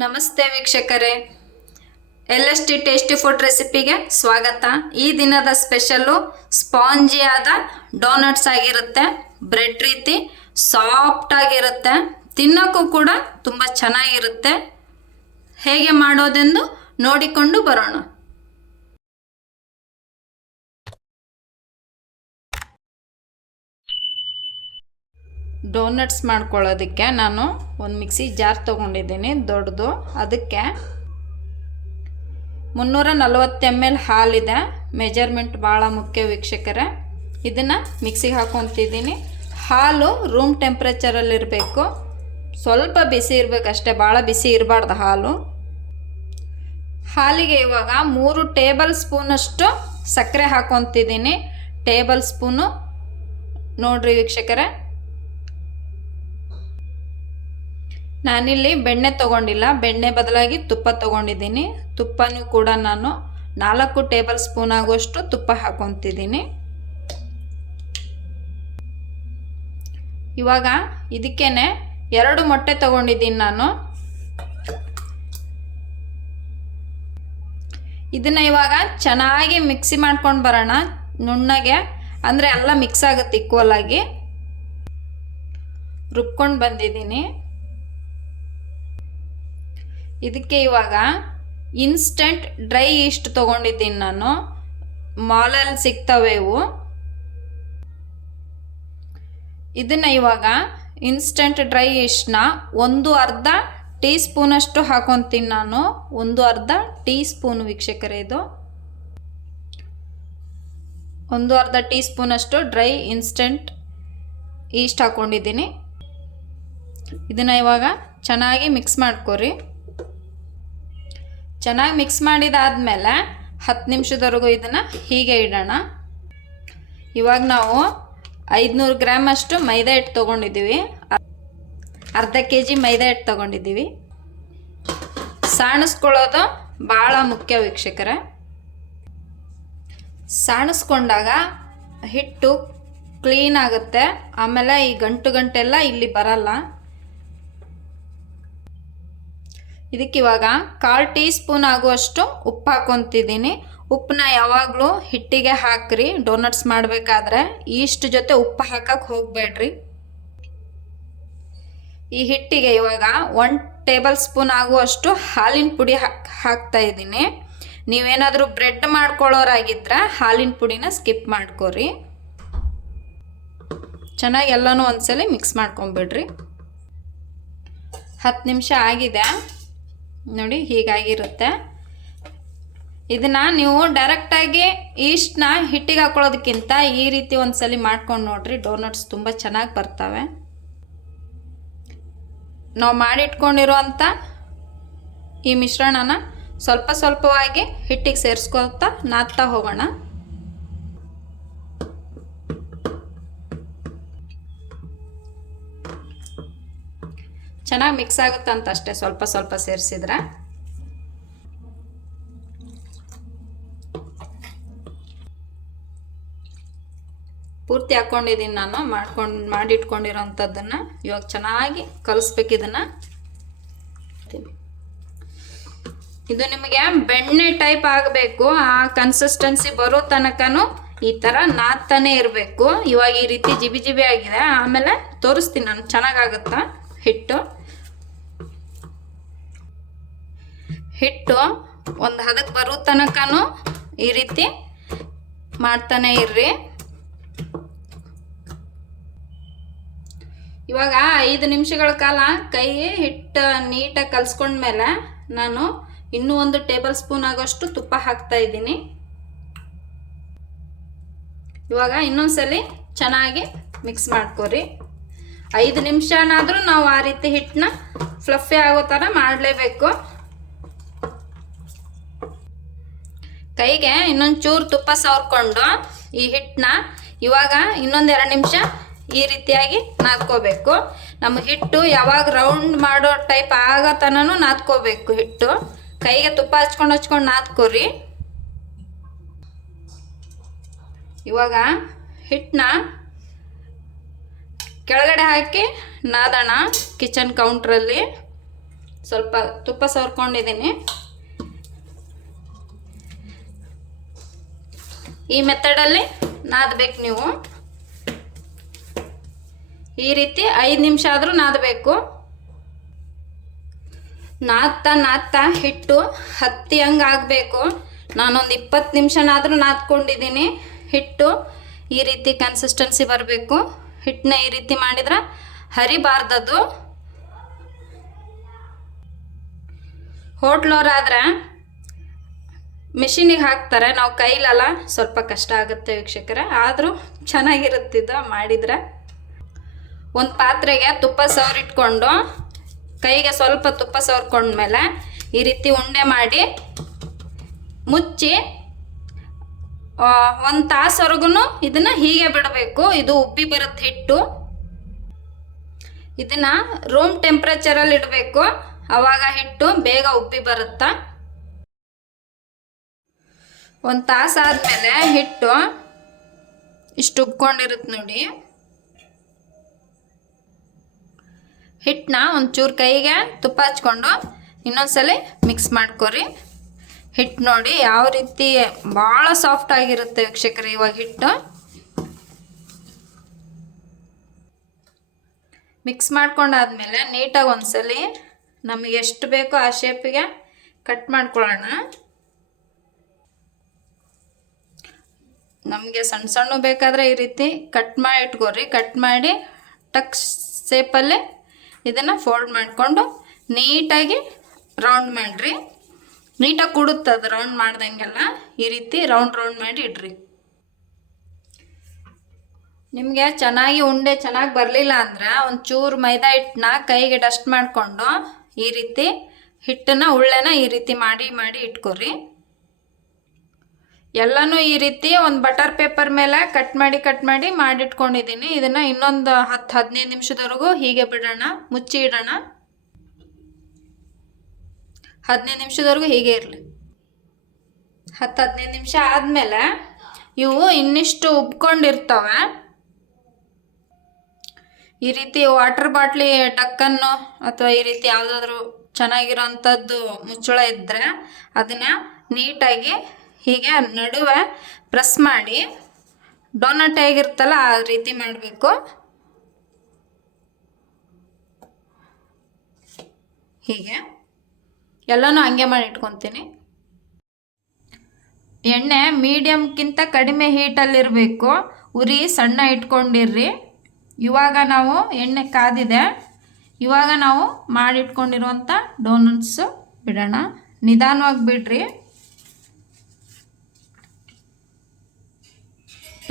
ನಮಸ್ತೆ ವೀಕ್ಷಕರೇ, LST tasty food ರೆಸಿಪಿಗೆ ಸ್ವಾಗತ. ಈ ದಿನದ ಸ್ಪೆಷಲ್ಲು ಸ್ಪಾಂಜಿಯಾದ ಡೋನಟ್ಸ್ ಆಗಿರುತ್ತೆ. ಬ್ರೆಡ್ ರೀತಿ ಸಾಫ್ಟ್ ಆಗಿರುತ್ತೆ, ತಿನ್ನೋಕ್ಕೂ ಕೂಡ ತುಂಬ ಚೆನ್ನಾಗಿರುತ್ತೆ. ಹೇಗೆ ಮಾಡೋದೆಂದು ನೋಡಿಕೊಂಡು ಬರೋಣ. ಡೋನಟ್ಸ್ ಮಾಡ್ಕೊಳ್ಳೋದಕ್ಕೆ ನಾನು ಒಂದು ಮಿಕ್ಸಿ ಜಾರ್ ತೊಗೊಂಡಿದ್ದೀನಿ ದೊಡ್ಡದು. ಅದಕ್ಕೆ 340 ml ಹಾಲಿದೆ. ಮೆಜರ್ಮೆಂಟ್ ಭಾಳ ಮುಖ್ಯ ವೀಕ್ಷಕರೇ. ಇದನ್ನು ಮಿಕ್ಸಿಗೆ ಹಾಕೊತಿದ್ದೀನಿ. ಹಾಲು ರೂಮ್ ಟೆಂಪ್ರೇಚರಲ್ಲಿರಬೇಕು, ಸ್ವಲ್ಪ ಬಿಸಿ ಇರಬೇಕಷ್ಟೇ, ಭಾಳ ಬಿಸಿ ಇರಬಾರ್ದು ಹಾಲು. ಹಾಲಿಗೆ ಇವಾಗ 3 ಟೇಬಲ್ ಸ್ಪೂನಷ್ಟು ಸಕ್ಕರೆ ಹಾಕೊತಿದ್ದೀನಿ. ಟೇಬಲ್ ಸ್ಪೂನು ನೋಡ್ರಿ ವೀಕ್ಷಕರೇ. ನಾನಿಲ್ಲಿ ಬೆಣ್ಣೆ ತೊಗೊಂಡಿಲ್ಲ, ಬೆಣ್ಣೆ ಬದಲಾಗಿ ತುಪ್ಪ ತೊಗೊಂಡಿದ್ದೀನಿ. ತುಪ್ಪನೂ ಕೂಡ ನಾನು 4 ಟೇಬಲ್ ಸ್ಪೂನ್ ಆಗುವಷ್ಟು ತುಪ್ಪ ಹಾಕೊತಿದ್ದೀನಿ. ಇವಾಗ ಇದಕ್ಕೇನೆ 2 ಮೊಟ್ಟೆ ತೊಗೊಂಡಿದ್ದೀನಿ ನಾನು. ಇದನ್ನು ಇವಾಗ ಚೆನ್ನಾಗಿ ಮಿಕ್ಸಿ ಮಾಡ್ಕೊಂಡು ಬರೋಣ ನುಣ್ಣಗೆ, ಅಂದರೆ ಎಲ್ಲ ಮಿಕ್ಸ್ ಆಗುತ್ತೆ ಈಕ್ವಲ್ ಆಗಿ. ರುಬ್ಕೊಂಡು ಬಂದಿದ್ದೀನಿ. ಇದಕ್ಕೆ ಇವಾಗ ಇನ್ಸ್ಟೆಂಟ್ ಡ್ರೈ ಈಸ್ಟ್ ತೊಗೊಂಡಿದ್ದೀನಿ ನಾನು. ಮಾಲಲ್ಲಿ ಸಿಗ್ತವೆ ಇವು. ಇದನ್ನು ಇವಾಗ ಇನ್ಸ್ಟೆಂಟ್ ಡ್ರೈ ಈಸ್ಟ್ನ ಅರ್ಧ ಟೀ ಸ್ಪೂನಷ್ಟು ಹಾಕೊತೀನಿ ನಾನು. ಅರ್ಧ ಟೀ ಸ್ಪೂನ್ ವೀಕ್ಷಕರೇ, ಇದು ಅರ್ಧ ಟೀ ಸ್ಪೂನಷ್ಟು ಡ್ರೈ ಇನ್ಸ್ಟೆಂಟ್ ಈಸ್ಟ್ ಹಾಕ್ಕೊಂಡಿದ್ದೀನಿ. ಇದನ್ನು ಇವಾಗ ಚೆನ್ನಾಗಿ ಮಿಕ್ಸ್ ಮಾಡ್ಕೊರಿ. ಚೆನ್ನಾಗಿ ಮಿಕ್ಸ್ ಮಾಡಿದಾದ್ಮೇಲೆ 10 ನಿಮಿಷದವರೆಗೂ ಇದನ್ನು ಹೀಗೆ ಇಡೋಣ. ಇವಾಗ ನಾವು 500 ಗ್ರಾಮ್ ಅಷ್ಟು ಮೈದಾ ಹಿಟ್ಟು ತೊಗೊಂಡಿದ್ದೀವಿ. ಅರ್ಧ kg ಮೈದಾ ಹಿಟ್ಟು ತೊಗೊಂಡಿದ್ದೀವಿ. ಸಾಣಿಸ್ಕೊಳ್ಳೋದು ಭಾಳ ಮುಖ್ಯ ವೀಕ್ಷಕರೇ. ಸಾಣಿಸ್ಕೊಂಡಾಗ ಹಿಟ್ಟು ಕ್ಲೀನ್ ಆಗುತ್ತೆ, ಆಮೇಲೆ ಈ ಗಂಟೆಲ್ಲ ಇಲ್ಲಿ ಬರಲ್ಲ. ಇದಕ್ಕಿವಾಗ 1/4 ಟೀ ಸ್ಪೂನ್ ಆಗುವಷ್ಟು ಉಪ್ಪು ಹಾಕೊತಿದ್ದೀನಿ. ಉಪ್ಪನ್ನ ಯಾವಾಗಲೂ ಹಿಟ್ಟಿಗೆ ಹಾಕ್ರಿ ಡೋನಟ್ಸ್ ಮಾಡಬೇಕಾದ್ರೆ. ಈಸ್ಟ್ ಜೊತೆ ಉಪ್ಪು ಹಾಕಕ್ಕೆ ಹೋಗಬೇಡ್ರಿ. ಈ ಹಿಟ್ಟಿಗೆ ಇವಾಗ 1 ಟೇಬಲ್ ಸ್ಪೂನ್ ಆಗುವಷ್ಟು ಹಾಲಿನ ಪುಡಿ ಹಾಕ್ತಾ ಇದ್ದೀನಿ. ನೀವೇನಾದರೂ ಬ್ರೆಡ್ ಮಾಡ್ಕೊಳ್ಳೋರಾಗಿದ್ರೆ ಹಾಲಿನ ಪುಡಿನ ಸ್ಕಿಪ್ ಮಾಡ್ಕೊರಿ. ಚೆನ್ನಾಗಿ ಎಲ್ಲನೂ ಒಂದ್ಸಲಿ ಮಿಕ್ಸ್ ಮಾಡ್ಕೊಂಬಿಡ್ರಿ. 10 ನಿಮಿಷ ಆಗಿದೆ ನೋಡಿ, ಹೀಗಾಗಿರುತ್ತೆ. ಇದನ್ನು ನೀವು ಡೈರೆಕ್ಟಾಗಿ ಈಸ್ಟ್ನ ಹಿಟ್ಟಿಗೆ ಹಾಕೊಳ್ಳೋದಕ್ಕಿಂತ ಈ ರೀತಿ ಒಂದ್ಸಲಿ ಮಾಡ್ಕೊಂಡು ನೋಡ್ರಿ, ಡೋನಟ್ಸ್ ತುಂಬ ಚೆನ್ನಾಗಿ ಬರ್ತವೆ. ನಾವು ಮಾಡಿಟ್ಕೊಂಡಿರುವಂಥ ಈ ಮಿಶ್ರಣನ ಸ್ವಲ್ಪ ಸ್ವಲ್ಪವಾಗಿ ಹಿಟ್ಟಿಗೆ ಸೇರಿಸ್ಕೊಳ್ತಾ ನಾದ್ತಾ ಹೋಗೋಣ. ಚೆನ್ನಾಗಿ ಮಿಕ್ಸ್ ಆಗುತ್ತಂತ ಅಷ್ಟೇ, ಸ್ವಲ್ಪ ಸ್ವಲ್ಪ ಸೇರಿಸಿದ್ರೆ. ಪೂರ್ತಿ ಹಾಕ್ಕೊಂಡಿದ್ದೀನಿ ನಾನು ಮಾಡಿಟ್ಕೊಂಡಿರೋಂಥದ್ದನ್ನು. ಇವಾಗ ಚೆನ್ನಾಗಿ ಕಲಿಸ್ಬೇಕು ಇದನ್ನು. ಇದು ನಿಮಗೆ ಬೆಣ್ಣೆ ಟೈಪ್ ಆಗಬೇಕು, ಆ ಕನ್ಸಿಸ್ಟೆನ್ಸಿ ಬರೋ ತನಕನೂ ಈ ಥರ ನಾದ್ತಾನೆ ಇರಬೇಕು. ಇವಾಗ ಈ ರೀತಿ ಜಿಬಿ ಜಿಬಿ ಆಗಿದೆ, ಆಮೇಲೆ ತೋರಿಸ್ತೀನಿ ನಾನು ಚೆನ್ನಾಗಾಗುತ್ತಾ. ಹಿಟ್ಟು ಒಂದು ಹದಕ್ಕೆ ಬರೋ ತನಕನೂ ಈ ರೀತಿ ಮಾಡ್ತಾನೆ ಇರ್ರಿ. ಇವಾಗ 5 ನಿಮಿಷಗಳ ಕಾಲ ಕೈ ಹಿಟ್ಟು ನೀಟಾಗಿ ಕಲಿಸ್ಕೊಂಡ್ಮೇಲೆ ನಾನು ಇನ್ನೂ 1 ಟೇಬಲ್ ಸ್ಪೂನ್ ಆಗೋಷ್ಟು ತುಪ್ಪ ಹಾಕ್ತಾ ಇದ್ದೀನಿ. ಇವಾಗ ಇನ್ನೊಂದ್ಸಲಿ ಚೆನ್ನಾಗಿ ಮಿಕ್ಸ್ ಮಾಡ್ಕೊರಿ. 5 ನಿಮಿಷನಾದರೂ ನಾವು ಆ ರೀತಿ ಹಿಟ್ಟನ್ನ ಫ್ಲಫಿ ಆಗೋ ಥರ ಮಾಡಲೇಬೇಕು. ಕೈಗೆ ಇನ್ನೊಂಚೂರು ತುಪ್ಪ ಸವರ್ಕೊಂಡು ಈ ಹಿಟ್ಟನ್ನ ಇವಾಗ ಇನ್ನೊಂದು 2 ನಿಮಿಷ ಈ ರೀತಿಯಾಗಿ ನಾದ್ಕೋಬೇಕು. ನಮ್ಮ ಹಿಟ್ಟು ಯಾವಾಗ ರೌಂಡ್ ಮಾಡೋ ಟೈಪ್ ಆಗೋ ತನೂ ನಾದ್ಕೋಬೇಕು. ಹಿಟ್ಟು ಕೈಗೆ ತುಪ್ಪ ಹಚ್ಕೊಂಡು ನಾದ್ಕೋರಿ. ಇವಾಗ ಹಿಟ್ಟನ್ನ ಕೆಳಗಡೆ ಹಾಕಿ ನಾದೋಣ ಕಿಚನ್ ಕೌಂಟ್ರಲ್ಲಿ. ಸ್ವಲ್ಪ ತುಪ್ಪ ಸವರ್ಕೊಂಡಿದ್ದೀನಿ. ಈ ಮೆಥಡಲ್ಲಿ ನಾದಬೇಕು ನೀವು. ಈ ರೀತಿ 5 ನಿಮಿಷ ಆದರೂ ನಾದಬೇಕು. ನಾದ್ತಾ ಹಿಟ್ಟು ಹತ್ತಿ ಹಂಗೆ ಆಗಬೇಕು. ನಾನೊಂದು 20 ನಿಮಿಷನಾದರೂ ನಾದ್ಕೊಂಡಿದ್ದೀನಿ. ಹಿಟ್ಟು ಈ ರೀತಿ ಕನ್ಸಿಸ್ಟೆನ್ಸಿ ಬರಬೇಕು. ಹಿಟ್ಟನ್ನ ಈ ರೀತಿ ಮಾಡಿದ್ರೆ ಹರಿಬಾರ್ದದು. ಹೋಟ್ಲವರಾದ್ರೆ ಮಿಷಿನಿಗೆ ಹಾಕ್ತಾರೆ, ನಾವು ಕೈಲಲ್ಲ, ಸ್ವಲ್ಪ ಕಷ್ಟ ಆಗುತ್ತೆ ವೀಕ್ಷಕರೇ. ಆದರೂ ಚೆನ್ನಾಗಿರುತ್ತಿದ್ದು ಮಾಡಿದರೆ. ಒಂದು ಪಾತ್ರೆಗೆ ತುಪ್ಪ ಸವರಿಟ್ಕೊಂಡು ಕೈಗೆ ಸ್ವಲ್ಪ ತುಪ್ಪ ಸವರ್ಕೊಂಡ್ಮೇಲೆ ಈ ರೀತಿ ಉಂಡೆ ಮಾಡಿ ಮುಚ್ಚಿ 1 ತಾಸವರೆಗೂ ಇದನ್ನು ಹೀಗೆ ಬಿಡಬೇಕು. ಇದು ಉಬ್ಬಿ ಬರುತ್ತೆ ಹಿಟ್ಟು. ಇದನ್ನು ರೂಮ್ ಟೆಂಪ್ರೇಚರಲ್ಲಿ ಇಡಬೇಕು, ಆವಾಗ ಹಿಟ್ಟು ಬೇಗ ಉಬ್ಬಿ ಬರುತ್ತೆ. 1 ತಾಸು ಆದಮೇಲೆ ಹಿಟ್ಟು ಇಷ್ಟು ಉಬ್ಕೊಂಡಿರುತ್ತೆ ನೋಡಿ. ಹಿಟ್ಟನ್ನ ಒಂಚೂರು ಕೈಗೆ ತುಪ್ಪ ಹಚ್ಕೊಂಡು ಇನ್ನೊಂದ್ಸಲ ಮಿಕ್ಸ್ ಮಾಡ್ಕೊರಿ. ಹಿಟ್ಟು ನೋಡಿ ಯಾವ ರೀತಿ ಭಾಳ ಸಾಫ್ಟ್ ಆಗಿರುತ್ತೆ ವೀಕ್ಷಕರೇ. ಇವಾಗ ಹಿಟ್ಟು ಮಿಕ್ಸ್ ಮಾಡ್ಕೊಂಡಾದ್ಮೇಲೆ ನೀಟಾಗಿ ಒಂದ್ಸಲ ನಮಗೆ ಎಷ್ಟು ಬೇಕೋ ಆ ಶೇಪಿಗೆ ಕಟ್ ಮಾಡ್ಕೊಳ್ಳೋಣ. ನಮಗೆ ಸಣ್ಣ ಸಣ್ಣ ಬೇಕಾದರೆ ಈ ರೀತಿ ಕಟ್ ಮಾಡಿ ಇಟ್ಕೋರಿ. ಕಟ್ ಮಾಡಿ ಟಕ್ ಶೇಪಲ್ಲಿ ಇದನ್ನು ಫೋಲ್ಡ್ ಮಾಡಿಕೊಂಡು ನೀಟಾಗಿ ರೌಂಡ್ ಮಾಡಿರಿ. ನೀಟಾಗಿ ಕೂಡುತ್ತೆ ರೌಂಡ್ ಮಾಡ್ದಂಗೆಲ್ಲ. ಈ ರೀತಿ ರೌಂಡ್ ಮಾಡಿ ಇಡ್ರಿ. ನಿಮಗೆ ಚೆನ್ನಾಗಿ ಉಂಡೆ ಚೆನ್ನಾಗಿ ಬರಲಿಲ್ಲ ಅಂದ್ರೆ ಒಂಚೂರು ಮೈದಾ ಹಿಟ್ಟನ್ನ ಕೈಗೆ ಡಸ್ಟ್ ಮಾಡಿಕೊಂಡು ಈ ರೀತಿ ಹಿಟ್ಟನ್ನು ಉಳ್ಳೆನ ಈ ರೀತಿ ಮಾಡಿ ಇಟ್ಕೊರಿ. ಎಲ್ಲನೂ ಈ ರೀತಿ ಒಂದು ಬಟರ್ ಪೇಪರ್ ಮೇಲೆ ಕಟ್ ಮಾಡಿ ಮಾಡಿಟ್ಕೊಂಡಿದ್ದೀನಿ. ಇದನ್ನು ಇನ್ನೊಂದು 10-15 ನಿಮಿಷದವರೆಗೂ ಹೀಗೆ ಬಿಡೋಣ, ಮುಚ್ಚಿ ಇಡೋಣ. 15 ನಿಮಿಷದವರೆಗೂ ಹೀಗೆ ಇರಲಿ. 10-15 ನಿಮಿಷ ಆದಮೇಲೆ ಇವು ಇನ್ನಿಷ್ಟು ಉಬ್ಕೊಂಡಿರ್ತವೆ. ಈ ರೀತಿ ವಾಟರ್ ಬಾಟ್ಲಿ ಡಕ್ಕನ್ನು ಅಥವಾ ಈ ರೀತಿ ಯಾವುದಾದ್ರೂ ಚೆನ್ನಾಗಿರೋವಂಥದ್ದು ಮುಚ್ಚಳ ಇದ್ದರೆ ಅದನ್ನು ನೀಟಾಗಿ ಹೀಗೆ ನಡುವೆ ಪ್ರೆಸ್ ಮಾಡಿ ಡೋನಟ್ ಹೇಗಿರ್ತಲ್ಲ ಆ ರೀತಿ ಮಾಡಬೇಕು. ಹೀಗೆ ಎಲ್ಲನೂ ಹಂಗೆ ಮಾಡಿ ಇಟ್ಕೊತೀನಿ. ಎಣ್ಣೆ ಮೀಡಿಯಮ್ಗಿಂತ ಕಡಿಮೆ ಹೀಟಲ್ಲಿರಬೇಕು. ಉರಿ ಸಣ್ಣ ಇಟ್ಕೊಂಡಿರ್ರಿ. ಇವಾಗ ನಾವು ಎಣ್ಣೆ ಕಾದಿದೆ. ಇವಾಗ ನಾವು ಮಾಡಿಟ್ಕೊಂಡಿರುವಂಥ ಡೋನಟ್ಸು ಬಿಡೋಣ. ನಿಧಾನವಾಗಿ ಬಿಡ್ರಿ.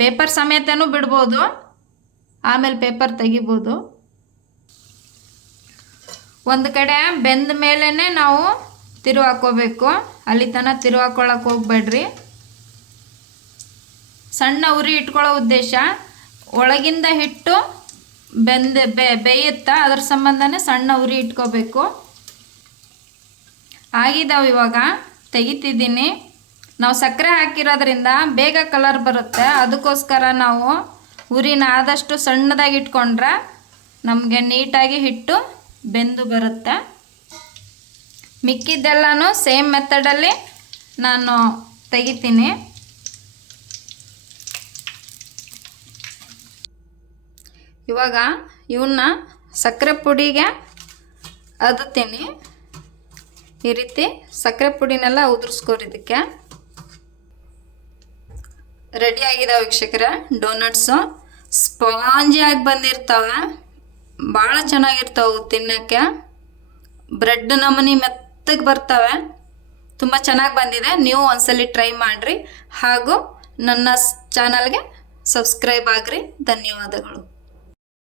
ಪೇಪರ್ ಸಮೇತನೂ ಬಿಡ್ಬೋದು, ಆಮೇಲೆ ಪೇಪರ್ ತೆಗಿಬೋದು. ಒಂದು ಕಡೆ ಬೆಂದ ಮೇಲೇ ನಾವು ತಿರು ಹಾಕೋಬೇಕು. ಅಲ್ಲಿ ತನಕ ತಿರು ಹಾಕೊಳ್ಳೋಕೆ ಹೋಗ್ಬೇಡ್ರಿ. ಸಣ್ಣ ಉರಿ ಇಟ್ಕೊಳ್ಳೋ ಉದ್ದೇಶ ಒಳಗಿಂದ ಹಿಟ್ಟು ಬೇಯುತ್ತಾ, ಅದ್ರ ಸಂಬಂಧನೇ ಸಣ್ಣ ಉರಿ ಇಟ್ಕೋಬೇಕು. ಆಗಿದ್ದಾವೆ. ಇವಾಗ ತೆಗಿತಿದ್ದೀನಿ. ನಾವು ಸಕ್ಕರೆ ಹಾಕಿರೋದ್ರಿಂದ ಬೇಗ ಕಲರ್ ಬರುತ್ತೆ. ಅದಕ್ಕೋಸ್ಕರ ನಾವು ಉರಿನ ಆದಷ್ಟು ಸಣ್ಣದಾಗಿ ಇಟ್ಕೊಂಡ್ರೆ ನಮಗೆ ನೀಟಾಗಿ ಹಿಟ್ಟು ಬೆಂದು ಬರುತ್ತೆ. ಮಿಕ್ಕಿದ್ದೆಲ್ಲನೂ ಸೇಮ್ ಮೆಥಡಲ್ಲಿ ನಾನು ತೆಗಿತೀನಿ. ಇವಾಗ ಇವನ್ನ ಸಕ್ಕರೆ ಪುಡಿಗೆ ಅದುತ್ತೀನಿ. ಈ ರೀತಿ ಸಕ್ಕರೆ ಪುಡಿನೆಲ್ಲ ಉದುರಿಸ್ಕೋರಿ. ಇದಕ್ಕೆ ರೆಡಿ ಆಗಿದಾವೆ ವೀಕ್ಷಕರೇ ಡೋನಟ್ಸು. ಸ್ಪಾಂಜಿಯಾಗಿ ಬಂದಿರ್ತವೆ, ಭಾಳ ಚೆನ್ನಾಗಿರ್ತವೆ ತಿನ್ನೋಕ್ಕೆ. ಬ್ರೆಡ್ ನಮೂನಿ ಮೆತ್ತಗೆ ಬರ್ತವೆ. ತುಂಬ ಚೆನ್ನಾಗಿ ಬಂದಿದೆ. ನೀವು ಒಂದ್ಸಲಿ ಟ್ರೈ ಮಾಡಿರಿ. ಹಾಗೂ ನನ್ನ ಚಾನಲ್ಗೆ ಸಬ್ಸ್ಕ್ರೈಬ್ ಆಗಿರಿ. ಧನ್ಯವಾದಗಳು.